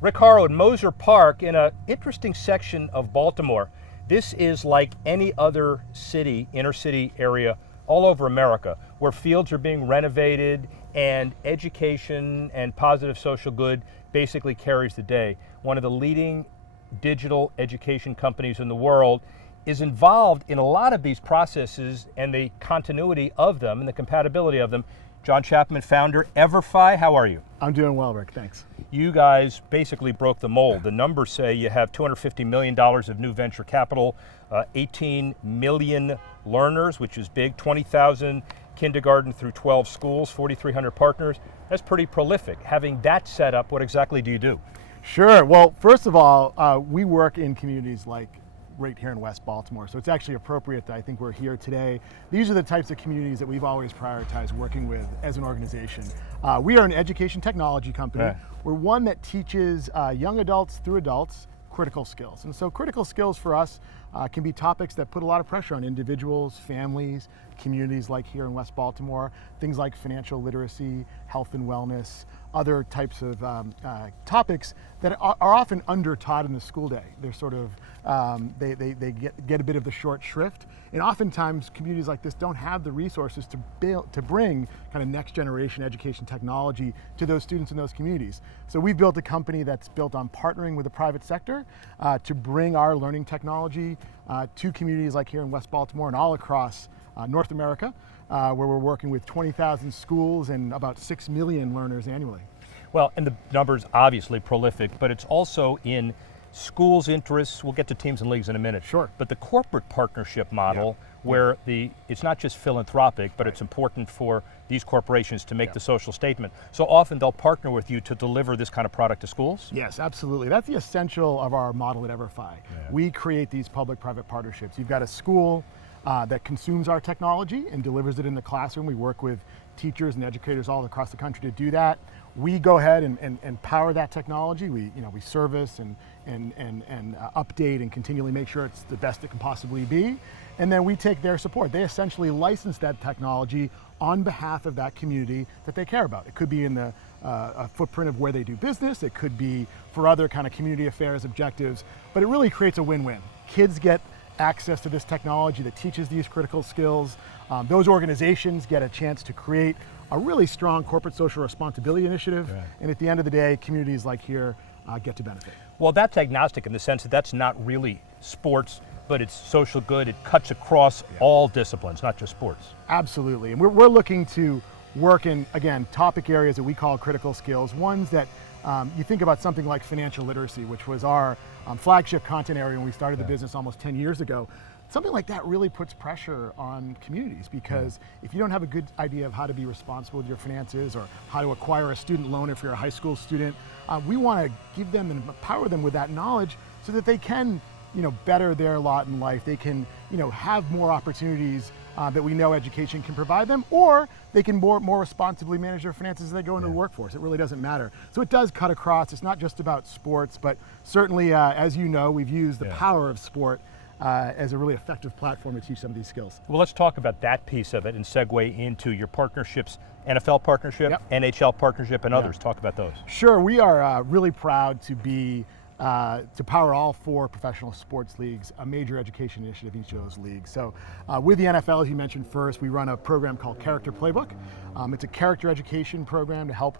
Rick Horrow in Moser Park in an interesting section of Baltimore. This is like any other city, inner city area all over America, where fields are being renovated and education and positive social good basically carries the day. One of the leading digital education companies in the world is involved in a lot of these processes and the continuity of them and the compatibility of them. Jon Chapman, founder, EverFi, how are you? I'm doing well, Rick, thanks. You guys basically broke the mold. The numbers say you have $250 million of new venture capital, 18 million learners, which is big, 20,000 kindergarten through 12 schools, 4,300 partners. That's pretty prolific. Having that set up, what exactly do you do? Sure, well, first of all, we work in communities like right here in West Baltimore, so it's actually appropriate that I think we're here today. These are the types of communities that we've always prioritized working with as an organization. We are an education technology company. Yeah. We're one that teaches young adults through adults critical skills. And so critical skills for us can be topics that put a lot of pressure on individuals, families, communities like here in West Baltimore, things like financial literacy, health and wellness, other types of topics that are often under-taught in the school day. They're sort of, they get a bit of the short shrift, and oftentimes communities like this don't have the resources to bring kind of next generation education technology to those students in those communities. So we've built a company that's built on partnering with the private sector to bring our learning technology to communities like here in West Baltimore and all across North America, where we're working with 20,000 schools and about 6 million learners annually. Well, and the number's obviously prolific, but it's also in schools' interests. We'll get to teams and leagues in a minute. Sure. But the corporate partnership model, where it's not just philanthropic, but it's important for these corporations to make the social statement. So often they'll partner with you to deliver this kind of product to schools? Yes, absolutely. That's the essential of our model at EverFi. We create these public-private partnerships. You've got a school that consumes our technology and delivers it in the classroom. We work with teachers and educators all across the country to do that. We go ahead and power that technology. We service and update and continually make sure it's the best it can possibly be. And then we take their support. They essentially license that technology on behalf of that community that they care about. It could be in the a footprint of where they do business. It could be for other kind of community affairs objectives, but it really creates a win-win. Kids get access to this technology that teaches these critical skills. Those organizations get a chance to create a really strong corporate social responsibility initiative, and at the end of the day, communities like here get to benefit. Well, that's agnostic in the sense that that's not really sports, but it's social good. It cuts across all disciplines, not just sports. Absolutely, and we're looking to work in, again, topic areas that we call critical skills, ones that you think about something like financial literacy, which was our flagship content area when we started the business almost 10 years ago. Something like that really puts pressure on communities because if you don't have a good idea of how to be responsible with your finances or how to acquire a student loan if you're a high school student, we want to give them and empower them with that knowledge so that they can better their lot in life. They can have more opportunities that we know education can provide them, or they can more responsibly manage their finances as they go into the workforce. It really doesn't matter. So it does cut across. It's not just about sports, but certainly, as you know, we've used the power of sport as a really effective platform to teach some of these skills. Well, let's talk about that piece of it and segue into your partnerships, NFL partnership, NHL partnership, and others. Talk about those. Sure, we are really proud to be to power all 4 professional sports leagues, a major education initiative in each of those leagues. So with the NFL, as you mentioned first, we run a program called Character Playbook. It's a character education program to help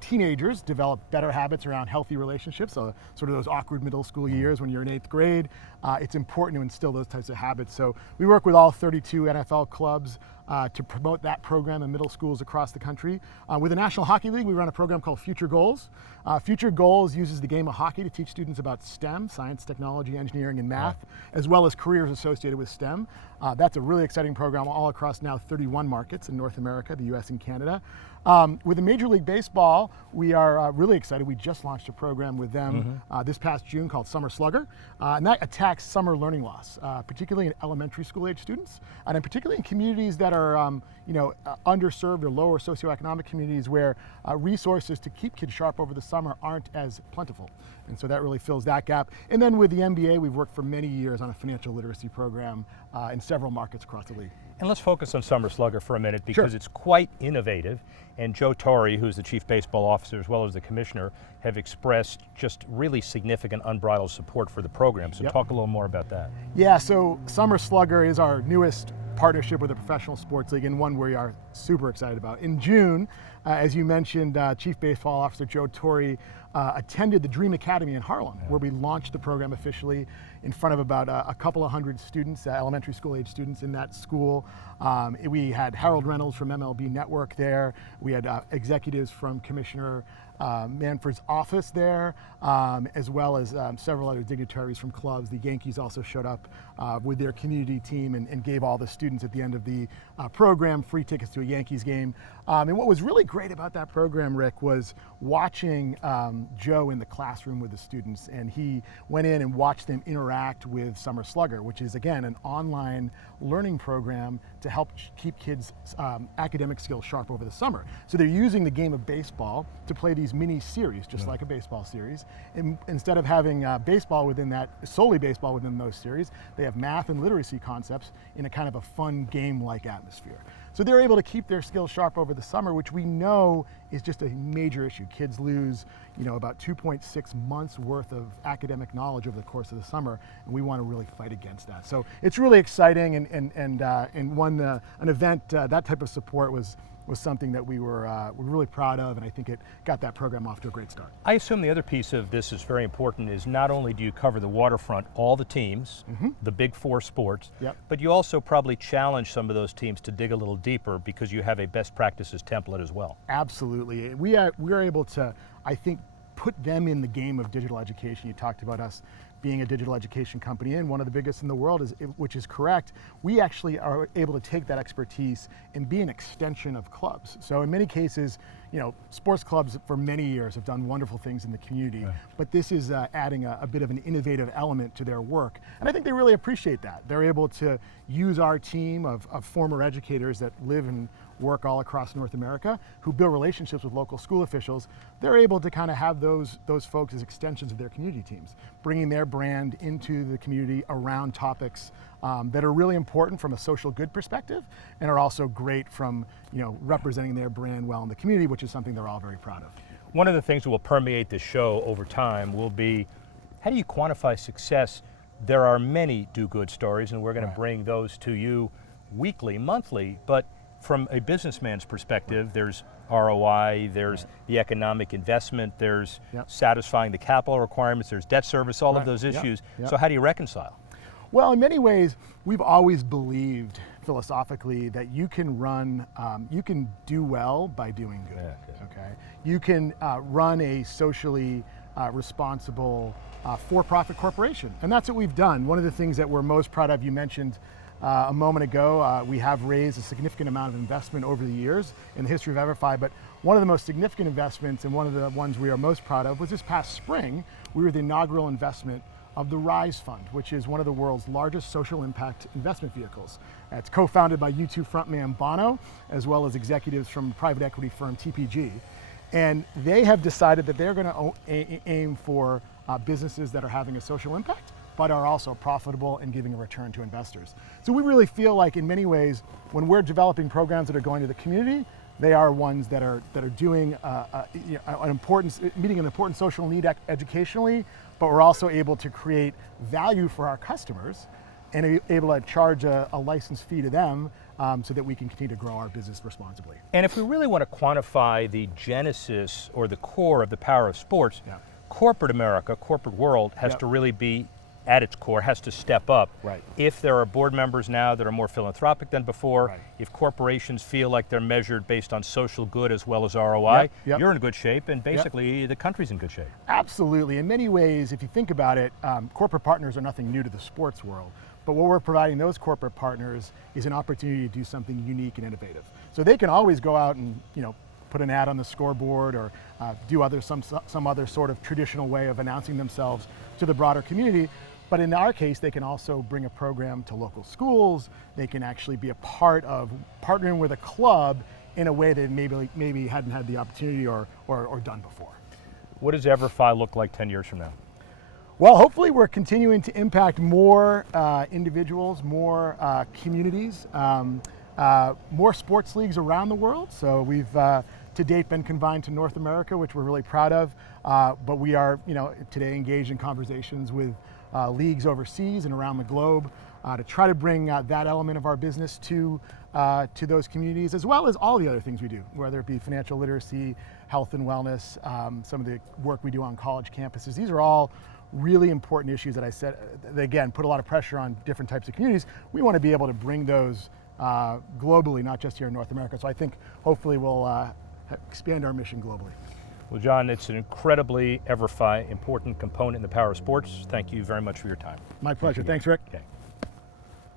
teenagers develop better habits around healthy relationships, so sort of those awkward middle school years when you're in 8th grade. It's important to instill those types of habits. So we work with all 32 NFL clubs to promote that program in middle schools across the country. With the National Hockey League, we run a program called Future Goals. Future Goals uses the game of hockey to teach students about STEM, science, technology, engineering, and math, as well as careers associated with STEM. That's a really exciting program all across now 31 markets in North America, the US and Canada. With the Major League Baseball, we are really excited. We just launched a program with them this past June called Summer Slugger, and that attacks summer learning loss, particularly in elementary school age students, and in particularly in communities that are underserved or lower socioeconomic communities where resources to keep kids sharp over the summer aren't as plentiful. And so that really fills that gap. And then with the NBA, we've worked for many years on a financial literacy program in several markets across the league. And let's focus on Summer Slugger for a minute because it's quite innovative. And Joe Torre, who's the chief baseball officer as well as the commissioner, have expressed just really significant unbridled support for the program. So talk a little more about that. Yeah, so Summer Slugger is our newest partnership with a professional sports league and one we are super excited about. In June, as you mentioned, Chief Baseball Officer Joe Torre attended the Dream Academy in Harlem, where we launched the program officially in front of about a couple of hundred students, elementary school age students in that school. We had Harold Reynolds from MLB Network there. We had executives from Commissioner Manfred's office there, as well as several other dignitaries from clubs. The Yankees also showed up with their community team and gave all the students at the end of the program free tickets to a Yankees game. And what was really great about that program, Rick, was watching Joe in the classroom with the students. And he went in and watched them interact with Summer Slugger, which is, again, an online learning program to help keep kids' academic skills sharp over the summer. So they're using the game of baseball to play these mini series, just like a baseball series. And instead of having baseball within that, solely baseball within those series, they have math and literacy concepts in a kind of a fun game-like atmosphere. So they're able to keep their skills sharp over the summer, which we know is just a major issue. Kids lose, about 2.6 months worth of academic knowledge over the course of the summer, and we want to really fight against that. So it's really exciting, and an event that type of support was something that we were really proud of, and I think it got that program off to a great start. I assume the other piece of this is very important is not only do you cover the waterfront, all the teams, the big four sports, but you also probably challenge some of those teams to dig a little deeper because you have a best practices template as well. Absolutely. We're able to, I think, put them in the game of digital education. You talked about us being a digital education company and one of the biggest in the world, which is correct. We actually are able to take that expertise and be an extension of clubs. So in many cases, sports clubs for many years have done wonderful things in the community, but this is adding a bit of an innovative element to their work. And I think they really appreciate that. They're able to use our team of former educators that live and work all across North America, who build relationships with local school officials. They're able to kind of have those folks as extensions of their community teams, bringing their brand into the community around topics that are really important from a social good perspective and are also great from representing their brand well in the community, which is something they're all very proud of. One of the things that will permeate this show over time will be, how do you quantify success? There are many do-good stories, and we're going to bring those to you weekly, monthly, but from a businessman's perspective, there's ROI, there's the economic investment, there's satisfying the capital requirements, there's debt service, all of those issues. So how do you reconcile? Well, in many ways, we've always believed philosophically that you can you can do well by doing good, okay? You can run a socially responsible for-profit corporation, and that's what we've done. One of the things that we're most proud of, you mentioned a moment ago, we have raised a significant amount of investment over the years in the history of EverFi, but one of the most significant investments and one of the ones we are most proud of was this past spring. We were the inaugural investment of the Rise Fund, which is one of the world's largest social impact investment vehicles. It's co-founded by U2 frontman Bono, as well as executives from private equity firm TPG. And they have decided that they're going to aim for businesses that are having a social impact, but are also profitable and giving a return to investors. So we really feel like in many ways, when we're developing programs that are going to the community, they are ones that are doing meeting an important social need educationally, but we're also able to create value for our customers and able to charge a license fee to them so that we can continue to grow our business responsibly. And if we really want to quantify the genesis or the core of the power of sports, corporate America, corporate world has to really be at its core, has to step up. If there are board members now that are more philanthropic than before, if corporations feel like they're measured based on social good as well as ROI, you're in good shape, and basically the country's in good shape. Absolutely. In many ways, if you think about it, corporate partners are nothing new to the sports world. But what we're providing those corporate partners is an opportunity to do something unique and innovative. So they can always go out and put an ad on the scoreboard or do some other sort of traditional way of announcing themselves to the broader community. But in our case, they can also bring a program to local schools. They can actually be a part of partnering with a club in a way that maybe hadn't had the opportunity or done before. What does EverFi look like 10 years from now? Well, hopefully we're continuing to impact more individuals, more communities, more sports leagues around the world. So we've to date been confined to North America, which we're really proud of. But we are, today engaged in conversations with leagues overseas and around the globe to try to bring that element of our business to those communities, as well as all the other things we do, whether it be financial literacy, health and wellness, some of the work we do on college campuses. These are all really important issues that I said, that again, put a lot of pressure on different types of communities. We want to be able to bring those globally, not just here in North America. So I think hopefully we'll expand our mission globally. Well, Jon, it's an incredibly important component in the power of sports. Thank you very much for your time. My pleasure. Thanks, Rick. Okay.